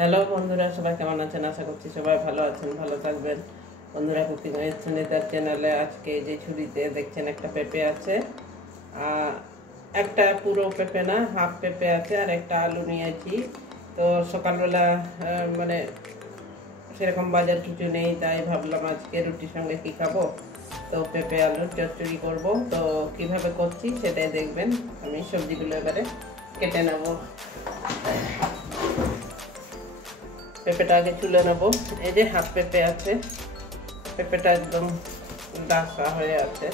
Hello বন্ধুরা, সবাই কেমন আছেন? আশা করছি সবাই ভালো আছেন, ভালো থাকবেন। বন্ধুরা, কুকিং উইথ সুনিতার চ্যানেলে আজকে যে ছুরিতে দেখছেন একটা পেঁপে আছে, একটা পুরো পেঁপে না, হাফ পেঁপে আছে, আর একটা আলু নিয়েছি। তো সকালবেলা মানে সেরকম বাজার কিছু নেই, তাই ভাবলাম আজকে রুটির সঙ্গে কি খাবো, তো পেঁপে আলুর চচ্চড়ি করব। তো কিভাবে করছি সেটাই দেখবেন। আমি সবজিগুলো এবারে কেটে নেব। পেঁপেটা আগে চুলে নেব। এই যে হাফ পেঁপে আছে, পেঁপেটা একদম ডাসা হয়ে আছে,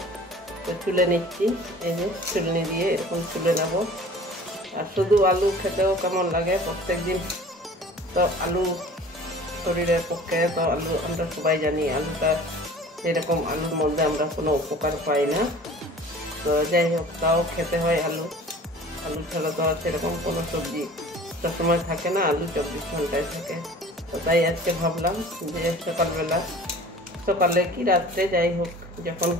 তো চুলে নিচ্ছি। এই যে চুলনি দিয়ে এরকম চুলে নেব। আর শুধু আলু খেতেও কেমন লাগে, প্রত্যেকদিন তো আলু শরীরের পক্ষে, তো আলু আমরা সবাই জানি আলুটা সেরকম, আলুর মধ্যে আমরা কোনো উপকার পাই না। তো যাই হোক, তাও খেতে হয় আলু। আলু ছাড়া তো আর সেরকম কোনো সবজি সবসময় থাকে না, আলু 24 ঘন্টায় থাকে। তো তাই আজকে ভাবলাম যে সকালে কি রাত্রে যাই হোক, যখন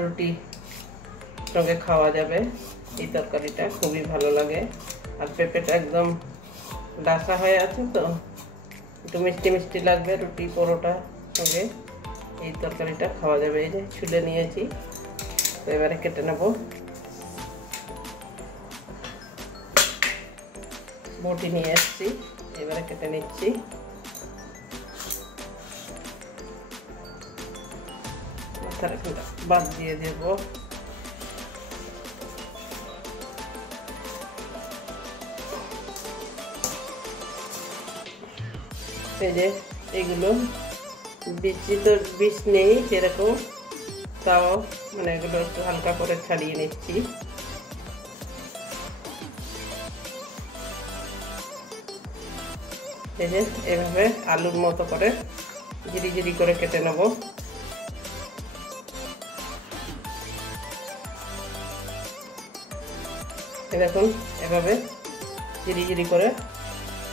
রুটি সঙ্গে খাওয়া যাবে, এই তরকারিটা খুবই ভালো লাগে। আর পেঁপেটা একদম ডাসা হয়ে আছে, তো একটু মিষ্টি মিষ্টি লাগবে রুটি পরোটা সঙ্গে, এই তরকারিটা খাওয়া যাবে। এই যে ছুলে নিয়েছি, তো এবারে কেটে নেব। বটি নিয়ে এসছি, এবারে কেটে নিচ্ছি। বাদ দিয়ে দেব। এই যে এগুলো বিষ নেই সেরকম, তাও মানে এগুলো একটু হালকা করে ছাড়িয়ে নিচ্ছি। এই যে এভাবে আলুর মতো করে জিরি জিরি করে কেটে নেব। দেখুন, এভাবে জিরি জিরি করে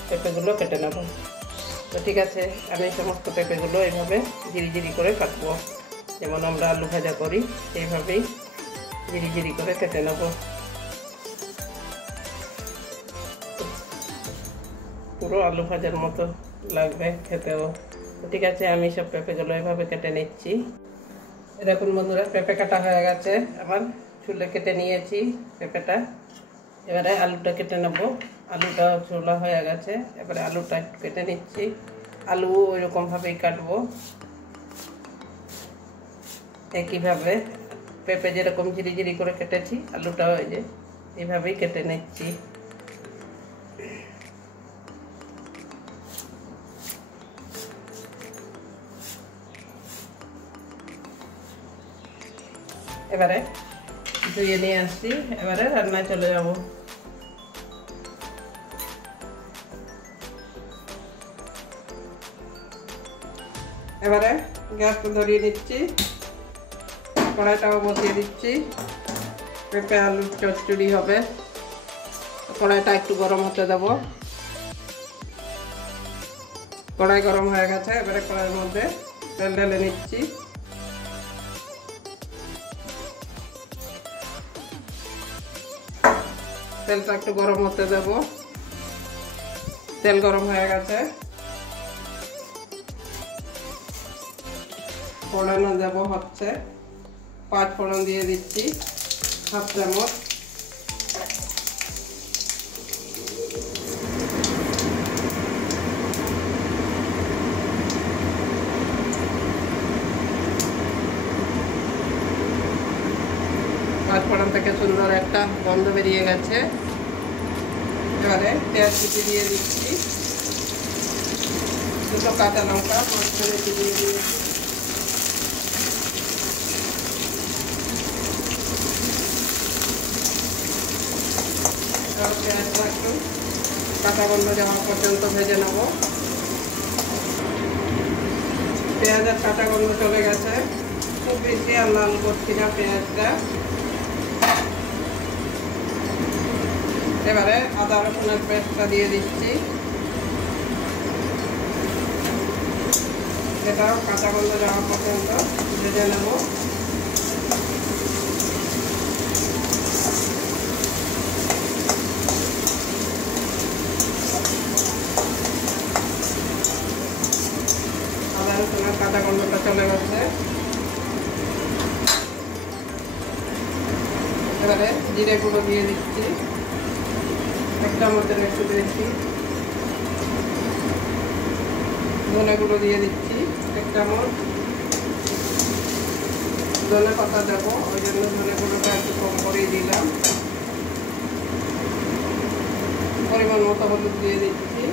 পেঁপেগুলো কেটে নেব। তো ঠিক আছে, আমি সমস্ত পেঁপেগুলো এইভাবে জিরি জিরি করে কাটবো, যেমন আমরা আলু ভাজা করি সেইভাবেই জিরি জিরি করে কেটে নেব। পুরো আলু ভাজার মতো লাগবে খেতেও। ঠিক আছে, আমি সব পেঁপেগুলো এভাবে কেটে নিচ্ছি। দেখুন বন্ধুরা, পেঁপে কাটা হয়ে গেছে, আবার চুলে কেটে নিয়েছি পেঁপেটা। এবারে আলুটা কেটে নেব। আলুটা ছোলা হয়ে গেছে, এবারে আলুটা একটু কেটে নিচ্ছি। আলু ওইরকমভাবেই কাটবো, একইভাবে পেঁপে যেরকম ঝিরি ঝিরি করে কেটেছি, আলুটাও এই যে এইভাবেই কেটে নিচ্ছি। এবারে ধুয়ে নিয়ে আসছি, এবারে রান্নায় চলে যাব। এবারে গ্যাসটা ধরিয়ে দিচ্ছি, কড়াইটাও বসিয়ে দিচ্ছি। পেঁপে আলুর চচ্চড়ি হবে, কড়াইটা একটু গরম হতে দেবো। কড়াই গরম হয়ে গেছে, এবারে কড়াইয়ের মধ্যে তেল ঢেলে নিচ্ছি। তেলটা একটু গরম হতে দেব। তেল গরম হয়ে গেছে, ফোড়ন দেব হচ্ছে 5 ফোড়ন দিয়ে দিচ্ছি, 1/2 চামচ। ফোড়ন থেকে সুন্দর একটা গন্ধ বেরিয়ে গেছে। এবারে পেঁয়াজ কুচি দিয়ে দিচ্ছি, 2 কাঁচা লঙ্কা মাঝখানে দিয়ে দিয়েছি। পেঁয়াজটা একটু কাঁচা গন্ধ যাওয়া পর্যন্ত ভেজে নেব। পেঁয়াজের কাঁচা গন্ধ চলে গেছে, খুব বেশি আর লাল করছি না পেঁয়াজটা। এবারে আদা রসুনের পেস্টটা দিয়ে দিচ্ছি, এটাও কাঁচা গন্ধ যাওয়া পর্যন্ত ভেজে নেব। কাঁচা গন্ধটা চলে গেছে। এবারে জিরে গুঁড়ো দিয়ে দিচ্ছি, 1 চামচের একটু বেশি। ধনে গুঁড়ো দিয়ে দিচ্ছি 1 চামচ। ধনে পাতা দেবো, ওই জন্য ধনে গুঁড়োটা একটু কম করেই দিলাম। পরিমাণ মতো হলুদ দিয়ে দিচ্ছি।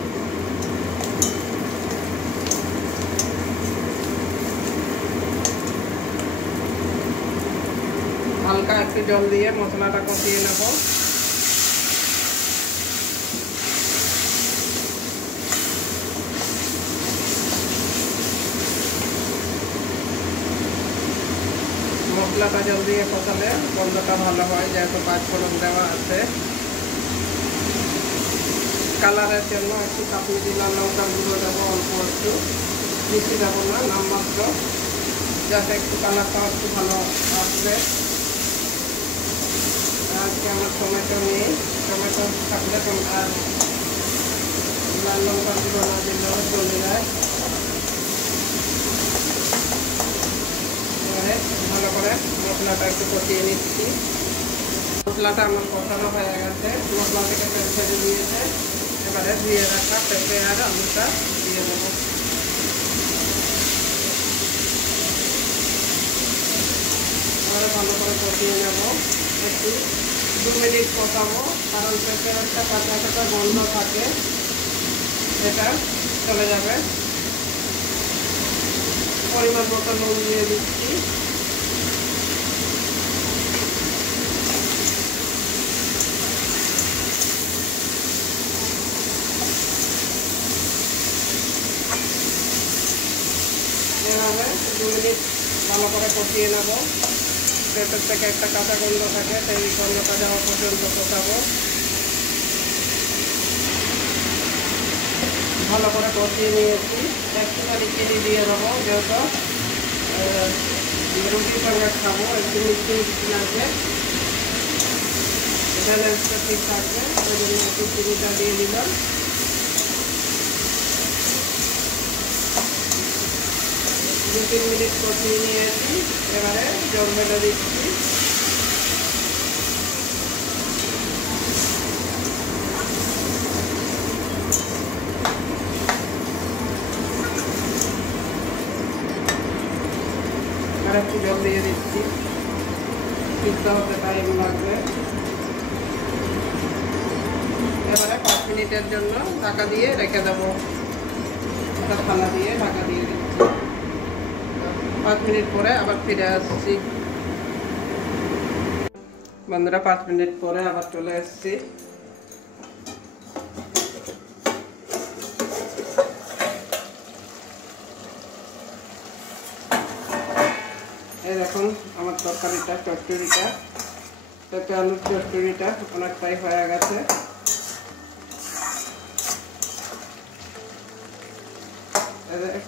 হালকা একটু জল দিয়ে মশলাটা কষিয়ে নেব। মশলাটা জল দিয়ে কষালে গন্ধটা ভালো হয়, যেহেতু 5 ফোড়ন দেওয়া আছে। কালারের জন্য একটু কাশ্মীরি লাল লঙ্কার গুঁড়ো দেবো, অল্প একটু, বেশি দেবো না, নামমাত্র, যাতে একটু কালারটা একটু ভালো আসবে। আজকে আমার টমেটো নেই, টমেটো থাকলে আর লাল লঙ্কার গুঁড়ো না দিলেও চলে যায়। এবারে ভালো করে মশলাটা একটু কষিয়ে নিচ্ছি। মশলাটা আমার কষানো হয়ে গেছে, মশলা থেকে তেল ছেড়ে দিয়েছে। এবারে ধুয়ে রাখা পেঁপে আর আলুটা দিয়ে দেবো। এবারে ভালো করে কষিয়ে নেব, একটু 2 মিনিট কষাবো, কারণ পেঁপের একটা কাঁচা কাঁচা গন্ধ থাকে, এটা চলে যাবে। পরিমাণ মতো নুন দিয়ে দিচ্ছি। এভাবে 2 মিনিট ভালো করে কষিয়ে নেব। পেঁপের থেকে একটা কাঁচা গন্ধ থাকে, সেই গন্ধটা যাওয়া পর্যন্ত কষাবো। ভালো করে কষিয়ে নিয়েছি। একটুখানি চিনি দিয়ে দেবো, যেহেতু রুটির সঙ্গে খাবো, একটু মিষ্টি মিষ্টি লাগবে, ব্যালেন্সটা ঠিক থাকবে, ওই জন্য একটু চিনিটা দিয়ে দিলাম। দু 3 মিনিট কষিয়ে নিয়েছি। এবারে জল ঢেলে দিচ্ছি। আর একটু জল দিয়ে দিচ্ছি, সিদ্ধ হতে টাইম লাগবে। এবারে 5 মিনিটের জন্য ঢাকা দিয়ে রেখে দেবো, একটা থালা দিয়ে ঢাকা দিয়ে দিচ্ছি। 5 মিনিট পরে আবার ফিরে আসছি। বন্ধুরা 5 মিনিট পরে আবার চলে এসেছি। এই দেখুন আমার তরকারিটা, চচ্চড়িটা, পেঁপে আলুর চচ্চড়িটা অনেকটাই হয়ে গেছে।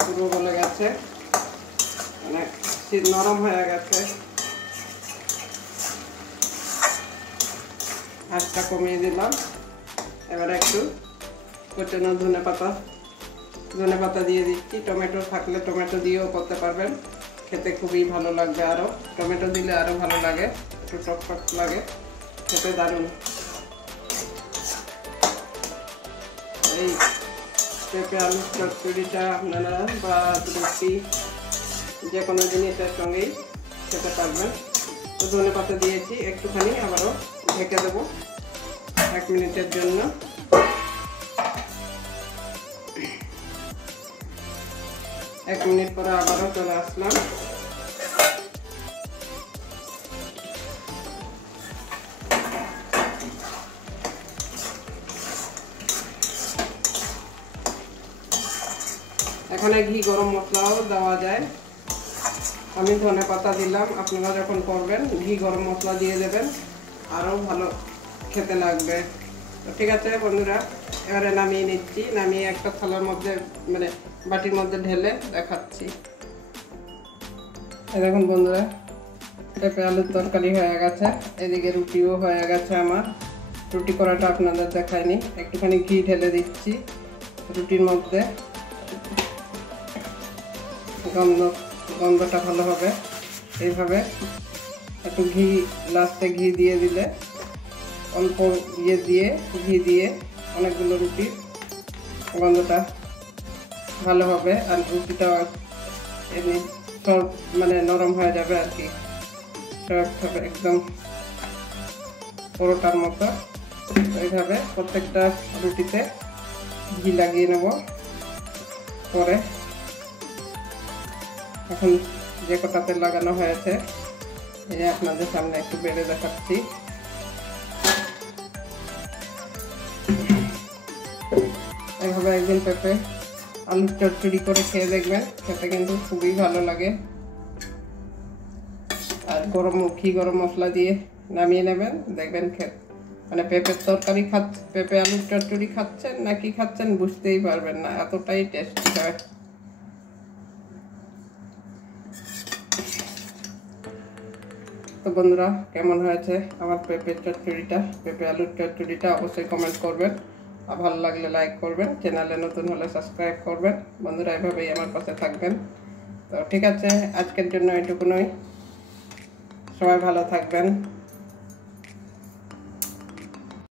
পুরো গলে গেছে, অনেক নরম হয়ে গেছে। আঁচটা কমিয়ে দিলাম। এবারে একটু কুচানো ধনে পাতা দিয়ে দিচ্ছি। টমেটো থাকলে টমেটো দিয়েও করতে পারবেন, খেতে খুবই ভালো লাগবে। আরও টমেটো দিলে আরও ভালো লাগে, একটু টক টক লাগে, খেতে দারুণ। এই পেঁপে আলুর চচ্চড়িটা আপনারা ভাত, রুটি, যে কোনো জিনিসের সঙ্গেই খেতে পারবেন। তো ধনে পাতা দিয়েছি একটুখানি, আবারও ঢেকে দেবো 1 মিনিটের জন্য। এক মিনিট পরে আবারও চলে আসলাম। এখানে ঘি গরম মশলাও দেওয়া যায়। আমি ধনে পাতা দিলাম, আপনারা যখন করবেন ঘি গরম মশলা দিয়ে দেবেন, আরও ভালো খেতে লাগবে। তো ঠিক আছে বন্ধুরা, এবারে নামিয়ে নিচ্ছি। নামিয়ে একটা থালার মধ্যে, মানে বাটির মধ্যে ঢেলে দেখাচ্ছি। দেখুন বন্ধুরা, পেঁপে আলুর তরকারি হয়ে গেছে, এদিকে রুটিও হয়ে গেছে আমার। রুটি করাটা আপনাদের দেখায়নি, একটুখানি ঘি ঢেলে দিচ্ছি রুটির মধ্যে। গন্ধটা ভালো হবে। এইভাবে একটু ঘি লাস্টে ঘি দিয়ে দিলে, অল্প ঘি দিয়ে অনেকগুলো রুটি গন্ধটা ভালো হবে। আর রুটিটাও এমনি মানে নরম হয়ে যাবে আর কি, সফট হবে একদম পরোটার মতো। এইভাবে প্রত্যেকটা রুটিতে ঘি লাগিয়ে নেব। পরে এখন যে কটাতে লাগানো হয়েছে এই আপনাদের সামনে একটু বেড়ে দেখাচ্ছি। এইভাবে একদিন পেঁপে আলুর চচ্চড়ি করে খেয়ে দেখবেন, খেতে কিন্তু খুবই ভালো লাগে। আর গরম মশলা দিয়ে নামিয়ে নেবেন, দেখবেন মানে পেঁপের তরকারি পেঁপে আলুর চচ্চড়ি খাচ্ছেন নাকি খাচ্ছেন বুঝতেই পারবেন না, এতটাই টেস্টি হয়। তো বন্ধুরা, কেমন হয়েছে আমার পেঁপে আলুর চচ্চড়িটা অবশ্যই কমেন্ট করবেন। আর ভালো লাগলে লাইক করবেন, চ্যানেলে নতুন হলে সাবস্ক্রাইব করবেন। বন্ধুরা, এভাবেই আমার পাশে থাকবেন। তো ঠিক আছে, আজকের জন্য এটুকুনই। সবাই ভালো থাকবেন।